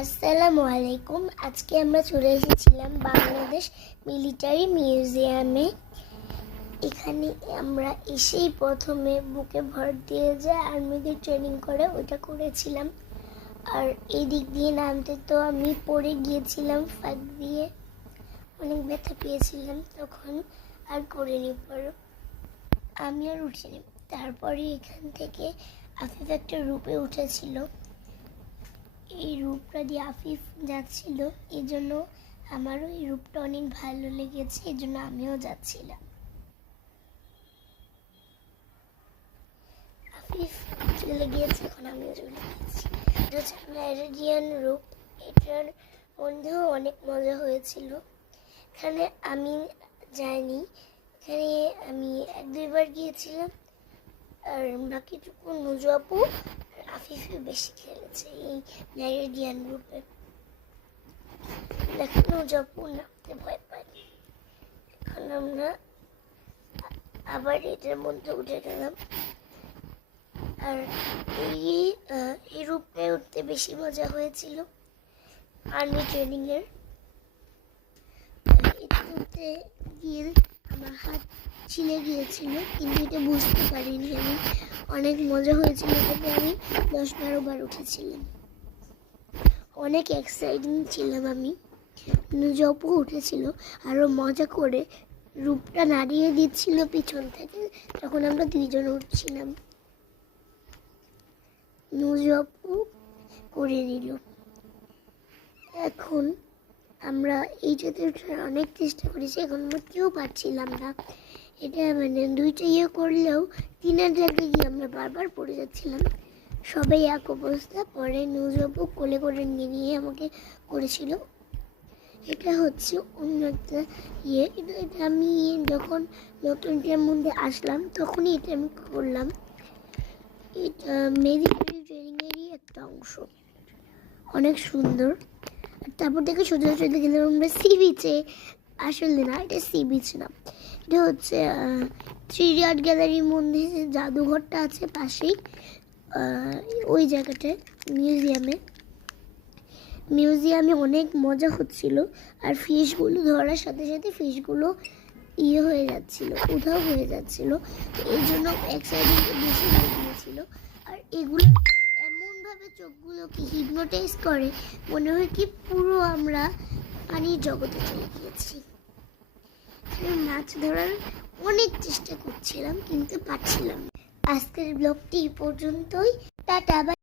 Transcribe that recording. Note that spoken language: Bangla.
আসসালামু আলাইকুম। আজকে আমরা চলে এসেছিলাম বাংলাদেশ মিলিটারি মিউজিয়ামে। এখানে আমরা এসেই প্রথমে বুকে ভর দিয়ে যে আর্মিদের ট্রেনিং করে ওটা করেছিলাম। আর এই দিক দিয়ে নামতে তো আমি পড়ে গিয়েছিলাম ফাঁক দিয়ে, অনেক ব্যথা পেয়েছিলাম, তখন আর করিনি। পরে আমি আর উঠিনি। তারপরে এখান থেকে আফিফ একটা রূপে উঠেছিল। এই রূপটা দিয়ে আফিফ যাচ্ছিল, এই জন্য আমারও এই রূপটা অনেক ভালো লেগেছে, এই জন্য আমিও যাচ্ছিলাম। আফিফ চলে গিয়েছে, এখন আমিও চলে গিয়েছি। এটা হচ্ছে ম্যারিডিয়ান রূপ। এটার মধ্যেও অনেক মজা হয়েছিল। এখানে আমি যাইনি, এখানে আমি 1-2বার গিয়েছিলাম, আর বাকিটুকু নুজু আপু আফিফে বেশি খেলেছে এই ম্যারিডিয়ান গ্রুপে। দেখুন নুজু আপু নামতে ভয় পায়। এখন আমরা আবার এটার মধ্যে উঠে গেলাম। আর এই রূপে উঠতে বেশি মজা হয়েছিল আর্মি ট্রেনিং এর। এটা উঠতে গিয়ে আমার হাত ছিলে গিয়েছিল, কিন্তু এটা বুঝতে পারিনি আমি। অনেক মজা হয়েছিল, এটাতে আমি 10-12 বার উঠেছিলাম। অনেক এক্সাইটিং ছিলাম আমি। নুজু আপু উঠেছিল, আরও মজা করে রূপটা নাড়িয়ে দিচ্ছিল পিছন থেকে, তখন আমরা 2জন উঠছিলাম। নুজু আপু করে নিল। এখন আমরা এইটাতে অনেক চেষ্টা করেছি, এখন আমরা কেউ পারছিলাম না। এটা মানে 2টা করলেও 3-এর জায়গায় গিয়ে আমরা বারবার পড়ে যাচ্ছিলাম। সবাই এক অবস্থা। পরে নুজু আপু কোলে করে নিয়ে আমাকে করেছিল। এটা হচ্ছে অন্য একটা এটা আমি যখন নতুন এর মধ্যে আসলাম তখনই এটা আমি করলাম। এটা মিলিটারি ট্রেনিংয়েরই একটা অংশ, অনেক সুন্দর। তারপর থেকে সোজা চলে গেলাম আমরা সি বিচে। আসলে না, এটা সি বিচ না, এটা হচ্ছে 3D আর্ট গ্যালারির মধ্যে যে জাদুঘরটা আছে পাশেই, ওই জায়গাটায় মিউজিয়ামে অনেক মজা হচ্ছিল। আর ফিশগুলো ধরার সাথে সাথে ফিশগুলো হয়ে যাচ্ছিল, উধাও হয়ে যাচ্ছিল, এই জন্য এক্সাইটমেন্ট বেশি হয়ে গিয়েছিল। আর এগুলো এমনভাবে চোখগুলোকে হিপনোটাইজ করে, মনে হয় কি পুরো আমরা পানির জগতে চলে গিয়েছি। মাছ ধরার অনেক চেষ্টা করছিলাম, কিন্তু পারছিলাম। আজকের ব্লগটি পর্যন্তই। টাটা।